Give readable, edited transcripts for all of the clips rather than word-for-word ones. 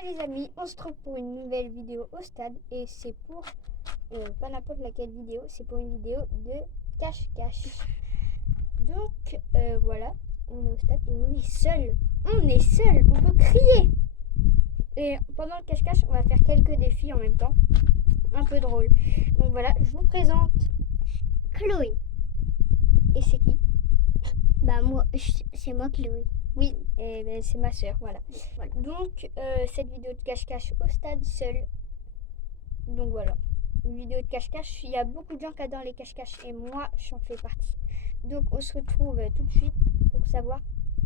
Salut les amis, on se retrouve pour une nouvelle vidéo au stade et c'est pour pas n'importe laquelle vidéo, c'est pour une vidéo de cache-cache. Donc voilà, on est au stade et on est seul, on peut crier. Et pendant le cache-cache, on va faire quelques défis en même temps, un peu drôle. Donc voilà, je vous présente Chloé. Et c'est qui? Bah moi, c'est moi Chloé. Oui, et ben, c'est ma soeur, voilà. Donc cette vidéo de cache-cache au stade seul. Donc voilà, une vidéo de cache-cache. Il y a beaucoup de gens qui adorent les cache-cache et moi j'en fais partie. Donc on se retrouve tout de suite pour savoir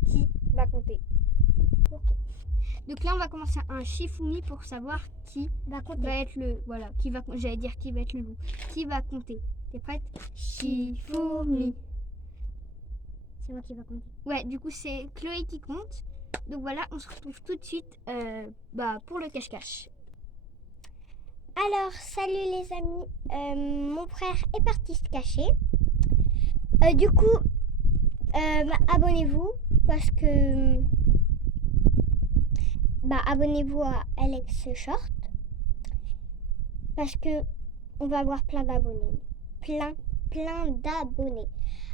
qui va compter. Donc là on va commencer un Shifumi pour savoir qui va être le qui va être le loup. Qui va compter? T'es prête? Shifumi. C'est moi qui va compter. Ouais, du coup c'est Chloé qui compte. Donc voilà, on se retrouve tout de suite pour le cache-cache. Alors, salut les amis. Mon frère est parti se cacher. Du coup, abonnez-vous parce que abonnez-vous à Alex Short parce que on va avoir plein d'abonnés, plein d'abonnés.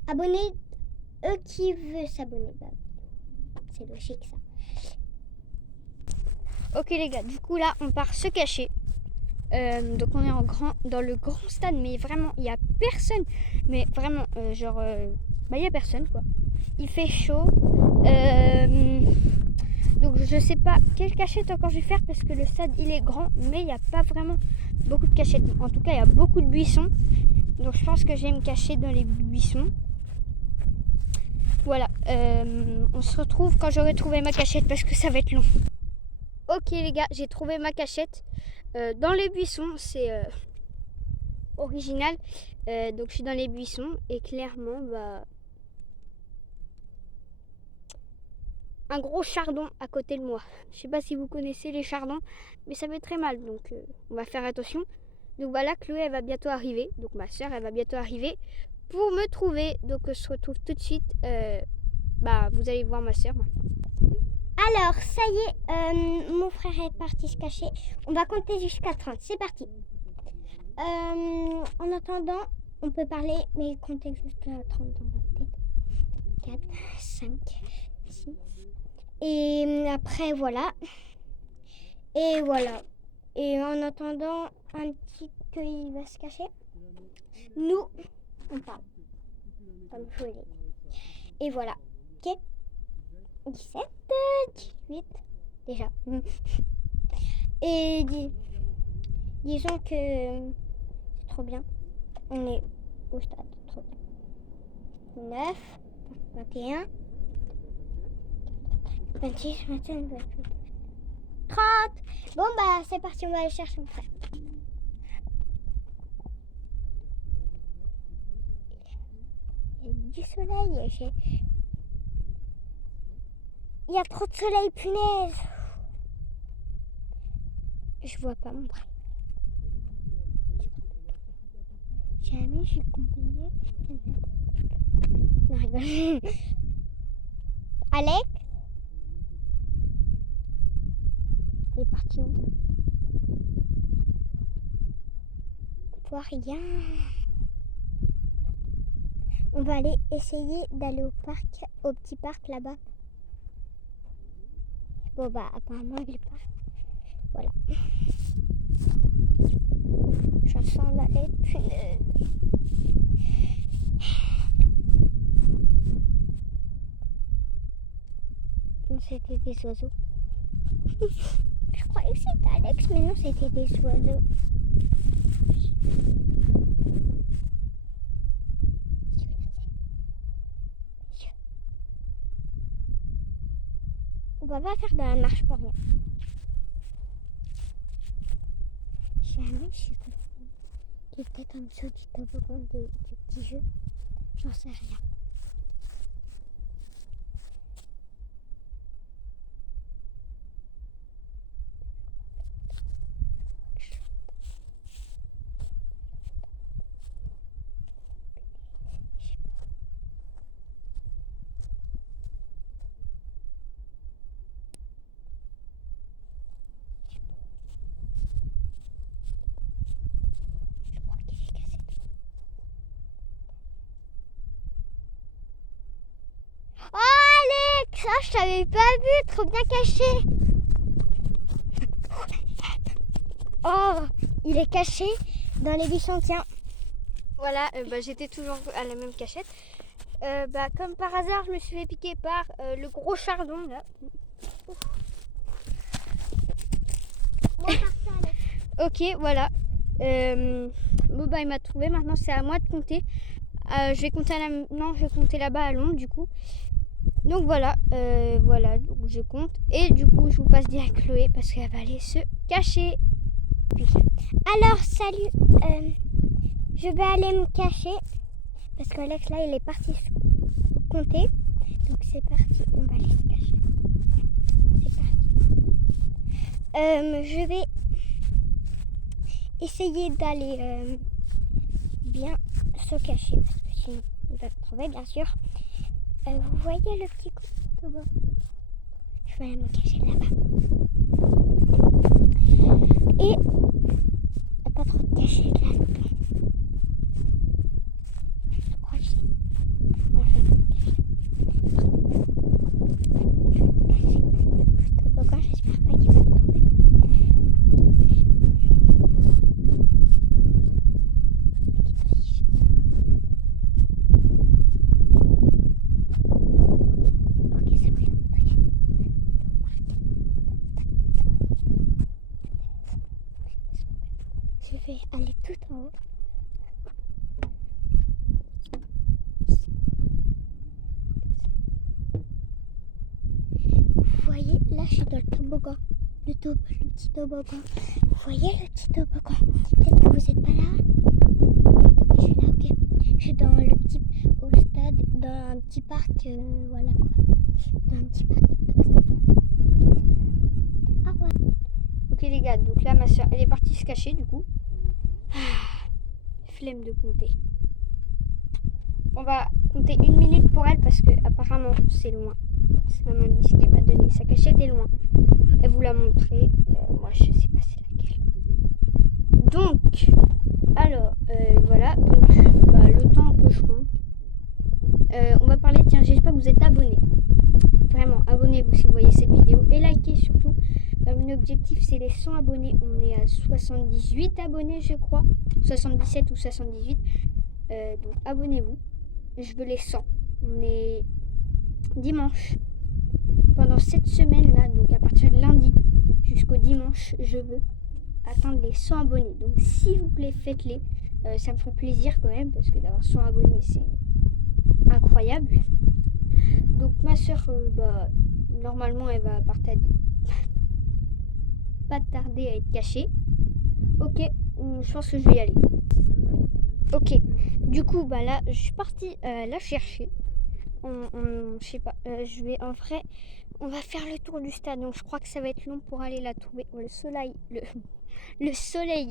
Abonnez eux qui veulent s'abonner. C'est logique ça. Ok les gars, du coup là on part se cacher. Donc on est dans le grand stade, mais vraiment il n'y a personne. Mais vraiment, il n'y a personne quoi. Il fait chaud. Donc je sais pas quelle cachette encore je vais faire parce que le stade il est grand, mais il n'y a pas vraiment beaucoup de cachettes. En tout cas, il y a beaucoup de buissons. Donc je pense que je vais me cacher dans les buissons. Voilà, on se retrouve quand j'aurai trouvé ma cachette parce que ça va être long. Ok les gars, j'ai trouvé ma cachette dans les buissons, c'est original. Donc je suis dans les buissons et clairement un gros chardon à côté de moi. Je sais pas si vous connaissez les chardons, mais ça fait très mal, donc on va faire attention. Donc voilà, Chloé elle va bientôt arriver, donc ma soeur elle va bientôt arriver pour me trouver. Donc je se retrouve tout de suite. Vous allez voir ma soeur maintenant. Alors, ça y est, mon frère est parti se cacher. On va compter jusqu'à 30. C'est parti. En attendant, on peut parler, mais compter jusqu'à 30 dans votre tête. 4, 5, 6. Et après, voilà. Et voilà. Et en attendant un petit qu'il va se cacher, nous, on parle. Comme je l'ai. Et voilà. Ok. 17, 18, déjà. Et disons que c'est trop bien. On est au stade, trop bien. 9, 21, 26, 27, 28, 30. Bon c'est parti, on va aller chercher mon frère. Il y a du soleil. Il y a trop de soleil, punaise. Je vois pas mon frère. Jamais je suis combinée. Non, rigole. Alex, il est parti où? Je vois rien. On va aller essayer d'aller au parc, au petit parc là-bas. Bon apparemment il est pas. Voilà. Je sens d'aller punaise. Non, c'était des oiseaux. Je croyais que c'était Alex, mais non, c'était des oiseaux. On va pas faire de la marche pour rien. Jamais je suis confondue. Il est peut-être un saut du toboggan du petit jeu. J'en sais rien. je t'avais pas vu, trop bien caché. Oh, il est caché dans les buissons, tiens. Voilà, j'étais toujours à la même cachette. Comme par hasard, je me suis fait piquer par le gros chardon là. Ok, voilà. Il m'a trouvé. Maintenant, c'est à moi de compter. Je vais compter non, je vais compter là-bas à l'ombre du coup. Donc voilà, donc je compte. Et du coup, je vous passe direct Chloé parce qu'elle va aller se cacher. Alors, salut. Je vais aller me cacher parce qu'Alex là, il est parti compter. Donc c'est parti, on va aller se cacher. C'est parti. Je vais essayer d'aller bien se cacher parce que sinon il va me trouver bien sûr. Vous voyez le petit toboggan? Je vais aller me cacher là-bas. Et pas trop de cacher là-dedans. Je crois que c'est... Non, je vais me cacher. Le toboggan, j'espère pas qu'il va me trouver. Je vais aller tout en haut. Vous voyez, là je suis dans le toboggan. Le petit toboggan. Vous voyez le petit toboggan? Peut-être que vous n'êtes pas là. Je suis là, ok. Je suis dans le petit, au stade, dans un petit parc, voilà quoi. Dans un petit parc. Ah ouais. Ok les gars, donc là ma soeur, elle est partie se cacher du coup. Flemme de compter. On va compter 1 minute pour elle parce que apparemment c'est loin. C'est un indice qu'elle m'a donné. Sa cachette est loin. Elle vous l'a montré. Moi je sais pas c'est laquelle. Donc, alors voilà. Donc le temps que je compte. On va parler. Tiens, j'espère que vous êtes abonnés. Vraiment, abonnez-vous si vous voyez cette vidéo et likez surtout. Mon objectif c'est les 100 abonnés. On est à 78 abonnés je crois. 77 ou 78. Donc abonnez-vous. Je veux les 100. On est dimanche. Pendant cette semaine là, donc à partir de lundi jusqu'au dimanche, je veux atteindre les 100 abonnés. Donc s'il vous plaît, faites-les. Ça me ferait plaisir quand même parce que d'avoir 100 abonnés c'est incroyable. Donc ma soeur, normalement elle va pas tarder à être cachée. Ok, je pense que je vais y aller. Ok, du coup là je suis partie la chercher. Je sais pas, on va faire le tour du stade, donc je crois que ça va être long pour aller la trouver. Le soleil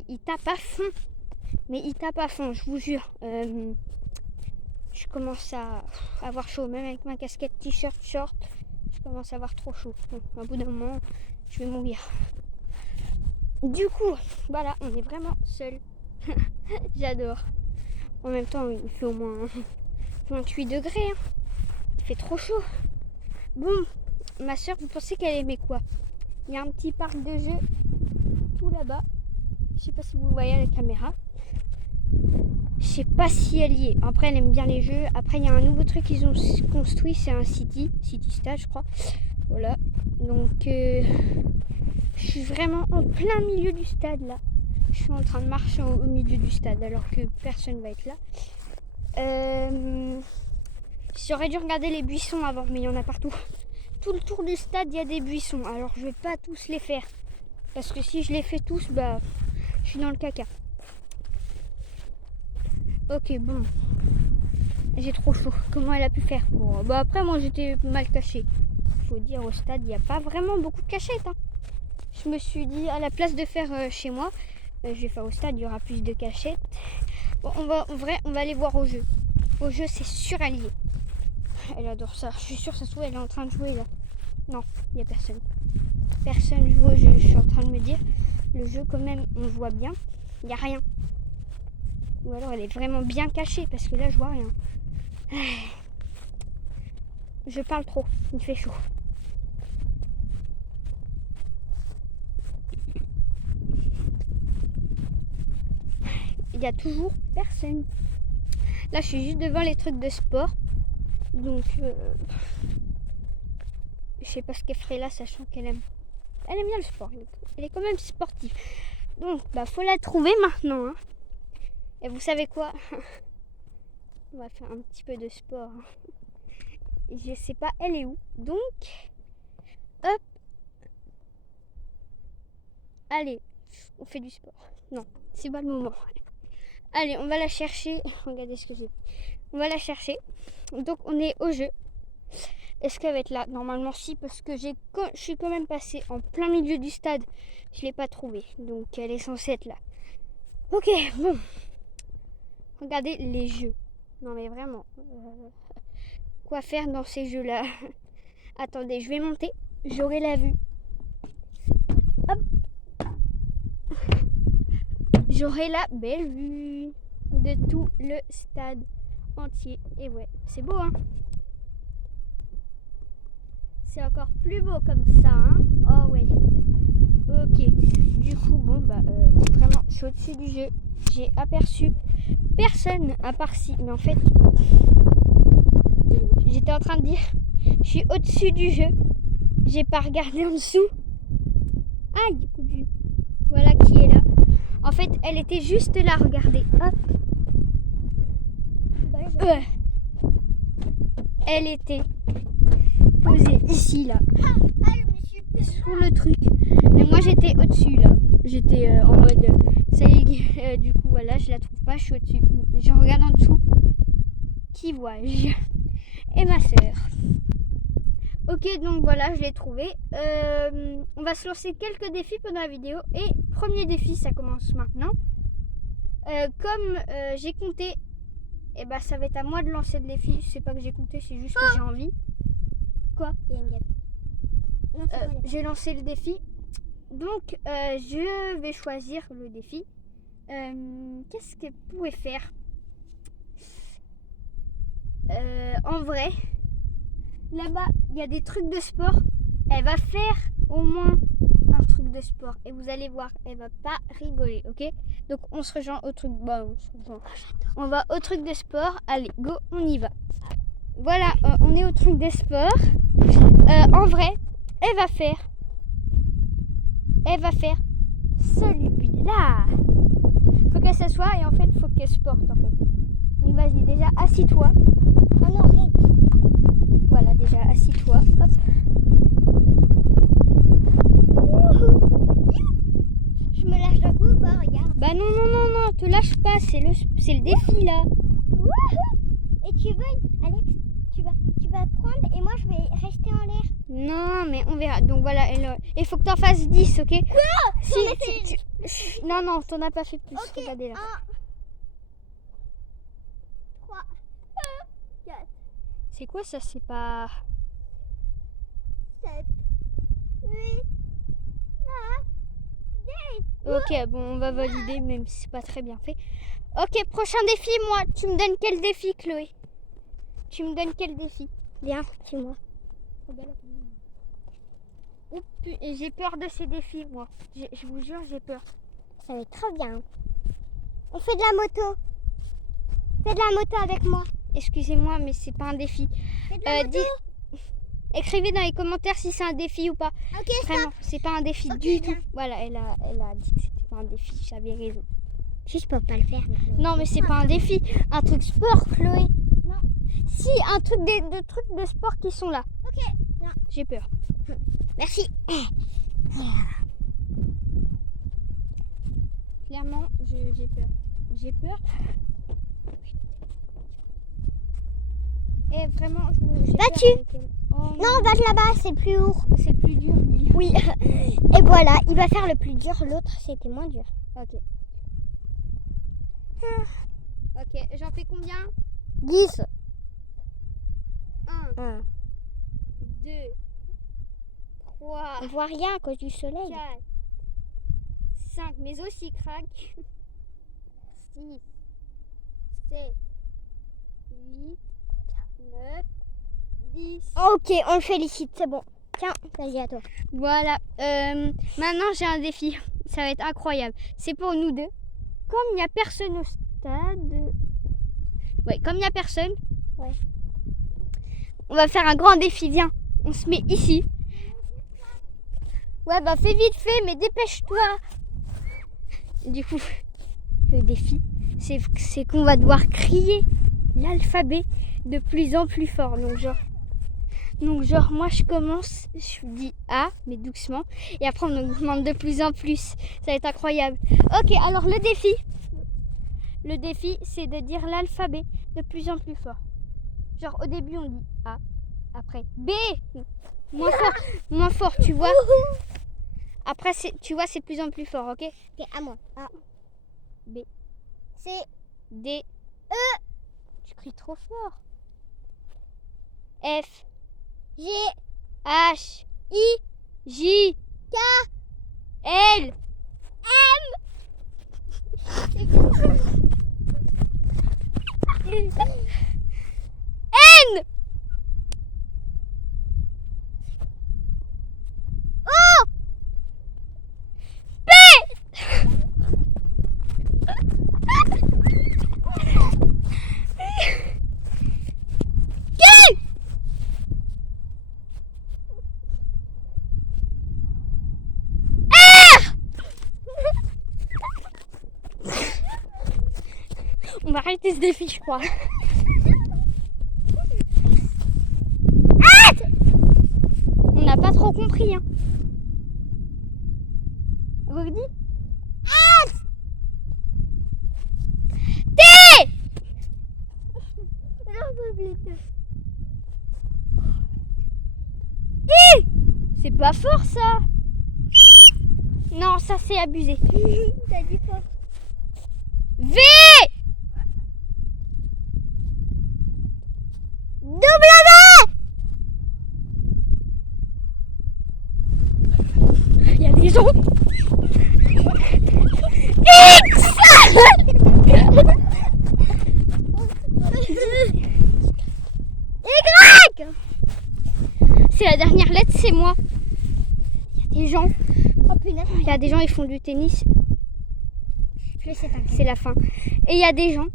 il tape à fond, mais il tape à fond, je vous jure. Je commence à avoir chaud, même avec ma casquette, t-shirt, short, je commence à avoir trop chaud. Donc, à bout d'un moment, je vais mourir. Du coup, voilà, on est vraiment seul. J'adore. En même temps, il fait au moins 28 degrés. Hein. Il fait trop chaud. Bon, ma soeur, vous pensez qu'elle aimait quoi? Il y a un petit parc de jeux tout là-bas. Je sais pas si vous voyez à la caméra. Je sais pas si elle y est. Après, elle aime bien les jeux. Après, il y a un nouveau truc qu'ils ont construit. C'est un city stade, je crois. Voilà. Donc, je suis vraiment en plein milieu du stade là. Je suis en train de marcher au milieu du stade alors que personne va être là. J'aurais dû regarder les buissons avant, mais il y en a partout. Tout le tour du stade, il y a des buissons. Alors, je vais pas tous les faire. Parce que si je les fais tous, je suis dans le caca. Ok, bon. J'ai trop chaud. Comment elle a pu faire? Bon, après, moi, j'étais mal cachée. Faut dire, au stade, il n'y a pas vraiment beaucoup de cachettes. Hein. Je me suis dit, à la place de faire chez moi, je vais faire au stade, il y aura plus de cachettes. Bon, on va aller voir au jeu. Au jeu, c'est sûr, elle y est. Elle adore ça. Je suis sûre, ça se trouve, elle est en train de jouer là. Non, il n'y a personne. Personne joue au jeu. Je suis en train de me dire, le jeu, quand même, on voit bien. Il n'y a rien. Ou alors, elle est vraiment bien cachée parce que là, je vois rien. Je parle trop. Il fait chaud. il y a toujours personne. Là, je suis juste devant les trucs de sport. Donc, je sais pas ce qu'elle ferait là, sachant qu'elle aime bien le sport. Elle est quand même sportive. Donc, faut la trouver maintenant. Hein. Et vous savez quoi? On va faire un petit peu de sport. Hein. Je sais pas, elle est où. Donc, hop. Allez, on fait du sport. Non, c'est pas le moment. Allez, on va la chercher. Regardez ce que j'ai. On va la chercher. Donc, on est au jeu. Est-ce qu'elle va être là? Normalement, si, parce que je suis quand même passée en plein milieu du stade. Je ne l'ai pas trouvée. Donc, elle est censée être là. Ok, bon. Regardez les jeux. Non, mais vraiment. Quoi faire dans ces jeux-là? Attendez, je vais monter. J'aurai la vue. Hop. J'aurai la belle vue de tout le stade entier. Et ouais, c'est beau, hein? C'est encore plus beau comme ça, hein? Oh ouais. Ok. Du coup, bon, vraiment, je suis au-dessus du jeu. J'ai aperçu personne à part si. Mais en fait, j'étais en train de dire, je suis au-dessus du jeu. J'ai pas regardé en dessous. Aïe, coup de vue. Voilà qui est là. En fait, elle était juste là, regardez. Hop. Elle était posée ici, là. Sur le truc. Mais moi, j'étais au-dessus, là. J'étais en mode, ça y est, du coup, voilà, je la trouve pas, je suis au-dessus. Je regarde en dessous. Qui vois-je? Et ma sœur. Ok, donc voilà, je l'ai trouvé. On va se lancer quelques défis pendant la vidéo. Et premier défi, ça commence maintenant. Comme j'ai compté, et ça va être à moi de lancer le défi. C'est pas que j'ai compté, c'est juste que j'ai envie. Quoi? J'ai lancé le défi. Donc, je vais choisir le défi. Qu'est-ce qu'elle pouvait faire? En vrai, là-bas, il y a des trucs de sport. Elle va faire au moins un truc de sport. Et vous allez voir, elle va pas rigoler, ok? Donc, on se rejoint au truc. On va au truc de sport. Allez, go, on y va. Voilà, on est au truc de sport. En vrai, elle va faire celui-là. Faut qu'elle s'assoie et en fait, faut qu'elle se porte en fait. Donc, vas-y, déjà, assis-toi. Oh non, arrête. Voilà, déjà, assis-toi. Hop. Je me lâche d'un coup ou pas? Regarde. Bah non, te lâche pas, c'est le défi là. Et tu veux, Alex, tu vas prendre et moi je vais rester en l'air. Non, mais on verra. Donc voilà, il faut que t'en fasses 10, ok? Quoi? Non, t'en as pas fait plus. Ok, Regardez là. 1, 3, 4, C'est quoi ça? C'est pas... 7, 8, 9, 10. Ok, bon, on va valider, même si c'est pas très bien fait. Ok, prochain défi, moi. Tu me donnes quel défi, Chloé? Tu me donnes quel défi? Viens, dis-moi. J'ai peur de ces défis, moi. Je vous jure, j'ai peur. Ça va être trop bien. On fait de la moto. Fais de la moto avec moi. Excusez-moi, mais c'est pas un défi. Fais de la moto. Écrivez dans les commentaires si c'est un défi ou pas. Ok, Vraiment, stop. c'est pas un défi Ok, du viens. tout. Voilà, elle a dit que c'était pas un défi. J'avais raison. Juste pour pas le faire. Non, mais c'est pas un défi. Un truc sport, Chloé. Non. Si, un truc de trucs de sport qui sont là. Ok. Non. J'ai peur. Merci. Clairement, j'ai peur. J'ai peur. Et vraiment, j'ai peur Vas-tu? avec elle. Oh Non, va de là-bas, c'est le plus lourd. C'est le plus dur, lui. Oui. Et voilà, il va faire le plus dur. L'autre, c'était moins dur. Ok. Ok, j'en fais combien? 10. 1, 1. 2, 3, On voit rien à cause du soleil. 4, 5, mes os ils craquent. 6, 7, 8, 9, 10. Ok, on le félicite, c'est bon. Tiens, vas-y à toi. Voilà, maintenant j'ai un défi. Ça va être incroyable. C'est pour nous deux. comme il n'y a personne au stade... Ouais, comme il n'y a personne, Ouais. on va faire un grand défi. Viens, on se met ici. Ouais, bah fais vite fait, mais dépêche-toi. Du coup, le défi, c'est qu'on va devoir crier l'alphabet de plus en plus fort. Donc genre, moi je commence, je dis A, mais doucement. Et après on augmente de plus en plus. Ça va être incroyable. Ok, alors le défi, c'est de dire l'alphabet de plus en plus fort. Genre au début on dit A, après B. Moins fort, tu vois. Après, tu vois, c'est de plus en plus fort, ok? Ok, à moi. A, B, C, D, E. Tu cries trop fort. F, G, H, I, J, K, L, N, O, P, Q. On va arrêter ce défi, je crois. On n'a pas trop compris, hein. Redis. T. I. C'est pas fort, ça. Non, ça c'est abusé. T'as dit quoi? V. W. Il y a des gens. X. Y. C'est la dernière lettre, c'est moi. Il y a des gens. Oh punaise, Il y a des gens, ils font du tennis. je sais t'inquiète. C'est la fin. Et il y a des gens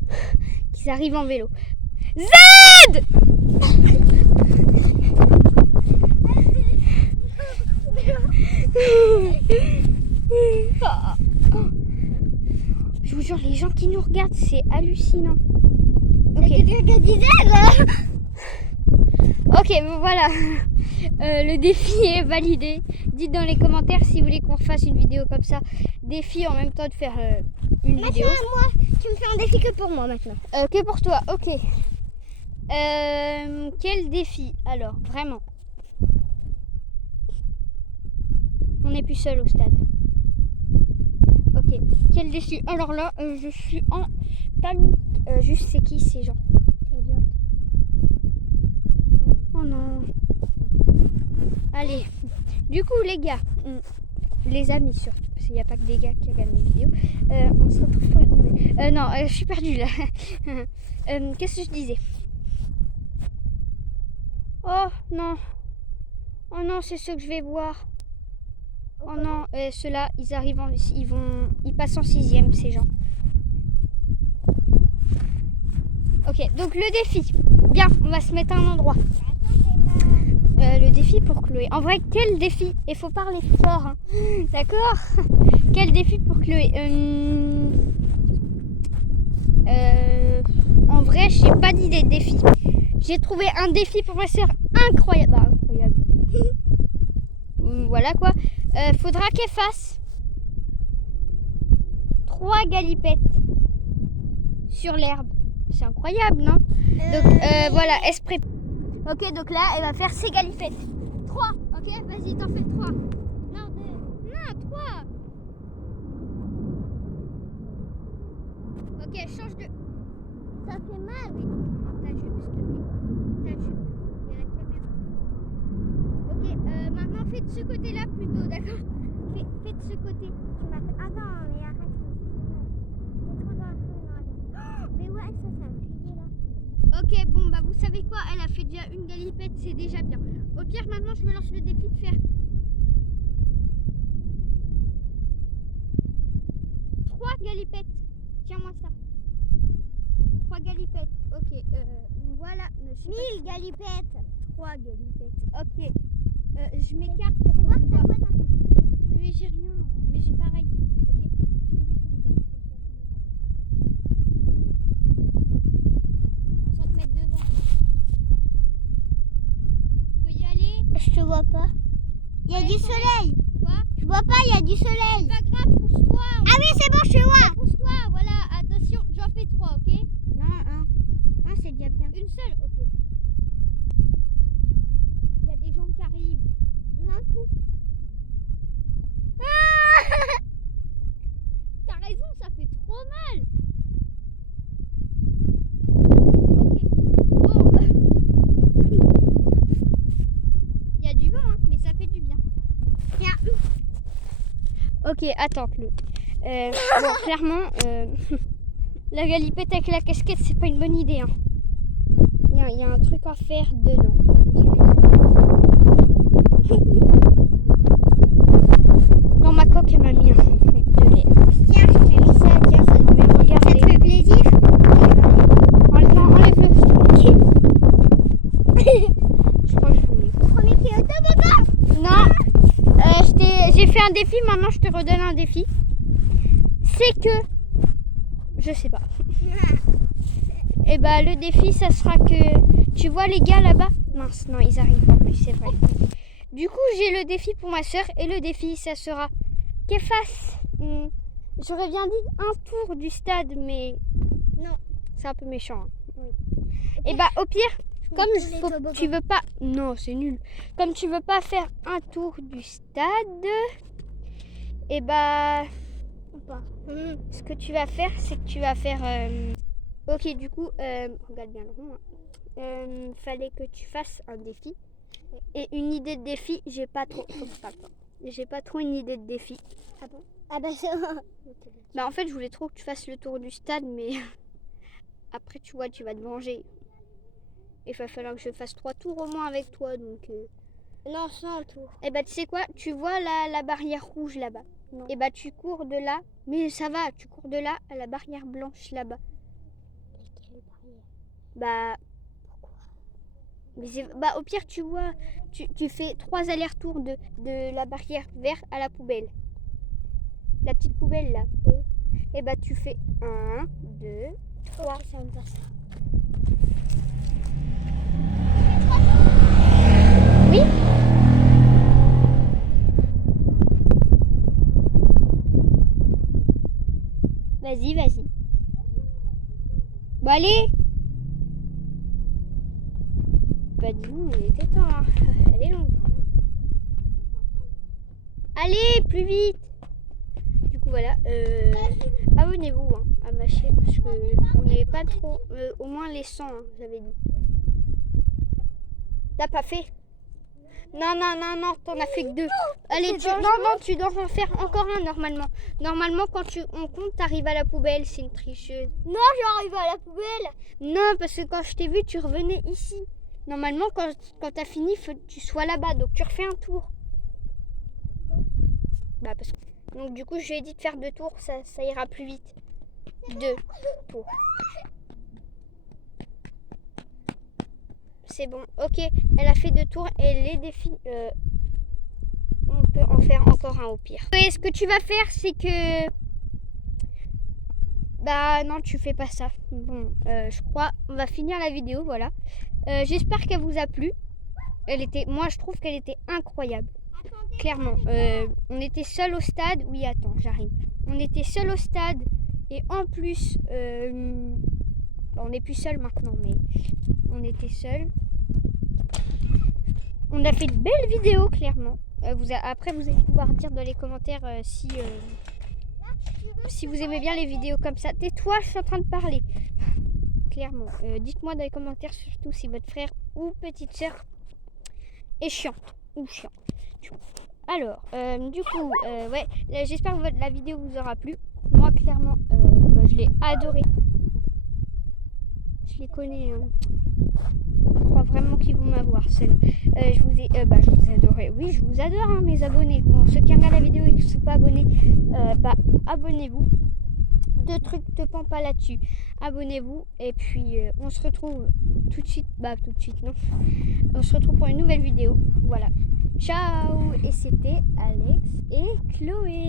qui arrivent en vélo. Z. Je vous jure, les gens qui nous regardent, c'est hallucinant. Ok. Ok, bon, voilà. Le défi est validé. Dites dans les commentaires si vous voulez qu'on fasse une vidéo comme ça. Défi en même temps de faire une vidéo. Moi, tu me fais un défi que pour moi maintenant. Que pour toi, ok. Quel défi alors, vraiment? On n'est plus seul au stade. Ok, quel défi? Alors là, je suis en panique. Juste, c'est qui ces gens? Oh non. Allez, du coup les gars, les amis surtout, parce qu'il n'y a pas que des gars qui regardent mes vidéos, on se retrouve pour une... non, je suis perdue là. Qu'est-ce que je disais? Oh non. Oh non, c'est ceux que je vais voir. Oh non, ceux-là, ils arrivent, ils passent en 6e, ces gens. Ok, donc le défi. Bien, on va se mettre à un endroit. Le défi pour Chloé. En vrai, quel défi? Il faut parler fort, hein. D'accord? Quel défi pour Chloé? En vrai, j'ai pas d'idée de défi. J'ai trouvé un défi pour ma soeur incroyable. Bah, incroyable. Voilà quoi. Faudra qu'elle fasse 3 galipettes sur l'herbe. C'est incroyable, non? Donc voilà, elle se prépare. Ok, donc là, elle va faire ses galipettes. 3, ok? Vas-y, t'en fais 3. Non, 2. Non, 3. Ok, change de... Ça fait mal, oui. Ta jupe, s'il te plaît. Ta jupe. Il y a la caméra. Ok, maintenant, fais de ce côté-là plutôt, d'accord? Fais de ce côté. Tu m'as fait... Attends, mais arrête. C'est trop dangereux, non. Mais ouais, ça me crier là. Ok, bon, bah vous savez quoi? Elle a fait déjà une galipette, c'est déjà bien. Au pire, maintenant, je me lance le défi de faire 3 galipettes Tiens-moi ça. 3 galipettes. Ok. Voilà. 1000 galipettes. 3 galipettes. Ok. Je m'écarte pour C'est voir qu'on ta voit. boîte en fait. Mais j'ai rien. Mais j'ai pareil. Ok. Sans te mettre devant. Tu peux y aller? Je te vois pas. Il y a Ouais, du faut soleil. Quoi? Je vois pas, il y a du soleil. Pas grave, pousse-toi. Ah oui, c'est bon, je te vois. Pousse-toi. Voilà. Attention. J'en fais 3, ok? Non, un, c'est déjà bien. Une seule, ok. Il y a des gens qui arrivent. T'as raison, ça fait trop mal. Ok. Bon. Il y a du vent, hein, mais ça fait du bien. Bien. Ok, attends, Claude. Bon, clairement, la galipette avec la casquette, c'est pas une bonne idée. Hein. Il y a un truc à faire dedans. Non, ma coque, elle m'a mis de l'air. Tiens, je t'ai mis ça. Tiens, ça Mais ça regardez. te fait plaisir. Enlève-le. Je crois que je voulais. Premier qui est au toboggan. Non, j'ai fait un défi, maintenant je te redonne un défi. C'est que... Je sais pas. Et bah le défi, ça sera que... Tu vois les gars là-bas? Mince, non, ils arrivent pas plus, c'est vrai. Du coup, j'ai le défi pour ma soeur. Et le défi, ça sera qu'elle fasse... J'aurais bien dit un tour du stade, mais... Non. C'est un peu méchant. Hein. Oui. Et bah au pire... Comme tu veux pas... Non, c'est nul. Comme tu veux pas faire un tour du stade, et bah... Ce que tu vas faire, c'est que tu vas faire... Ok, du coup, regarde bien le rond. Hein. Fallait que tu fasses un défi. Et une idée de défi, j'ai pas trop... J'ai pas trop une idée de défi. Ah bon? Ah bah c'est bon. Bah en fait, je voulais trop que tu fasses le tour du stade, mais... Après, tu vois, tu vas te venger. Il va falloir que je fasse 3 tours au moins avec toi, donc... Non, c'est un tour. Et bah tu sais quoi, tu vois la barrière rouge là-bas. Et bah tu cours de là, mais ça va, tu cours de là à la barrière blanche là-bas. Quelle barrière? Bah... Pourquoi? Bah au pire tu vois, tu fais 3 allers-retours de la barrière verte à la poubelle. La petite poubelle là. Et bah tu fais 1, 2, 3. Ok, ça me passe. Oui. Vas-y, vas-y. Bon allez. Bah dis nous, il était temps. Hein. Elle est longue. Allez, plus vite. Du coup voilà. Abonnez-vous hein, à ma chaîne parce que on n'est pas trop. Au moins les 100, hein, j'avais dit. T'as pas fait? Non, t'en as fait que 2. Allez, tu dois en faire encore un normalement. Normalement, quand on compte, t'arrives à la poubelle, c'est une tricheuse. Non, j'arrive à la poubelle. Non, parce que quand je t'ai vu, tu revenais ici. Normalement, quand t'as fini, faut que tu sois là-bas, donc tu refais un tour. Bah, parce que... Donc du coup, je lui ai dit de faire 2 tours, ça ira plus vite. 2 tours. C'est bon, ok, elle a fait 2 tours et les défis, on peut en faire encore un au pire. Et ce que tu vas faire, c'est que... Bah non, tu fais pas ça. Bon, je crois, on va finir la vidéo, voilà. J'espère qu'elle vous a plu. Moi, je trouve qu'elle était incroyable. Clairement, on était seul au stade. Oui, attends, j'arrive. On était seul au stade et en plus, on n'est plus seul maintenant, mais on était seul. On a fait de belles vidéos, clairement. Après, vous allez pouvoir dire dans les commentaires si vous aimez bien les vidéos comme ça. Tais-toi, je suis en train de parler. Clairement, dites-moi dans les commentaires surtout si votre frère ou petite soeur est chiante ou chiant. Alors, du coup, ouais, j'espère que la vidéo vous aura plu. Moi, clairement, je l'ai adoré. Je les connais. Hein. Je crois vraiment qu'ils vont m'avoir, celle-là. Je vous ai adoré. Oui, je vous adore, hein, mes abonnés. Bon, ceux qui regardent la vidéo et qui ne sont pas abonnés, abonnez-vous. de trucs de pampa là-dessus. Abonnez-vous et puis on se retrouve tout de suite. Bah tout de suite non. On se retrouve pour une nouvelle vidéo. Voilà. Ciao. Et c'était Alex et Chloé.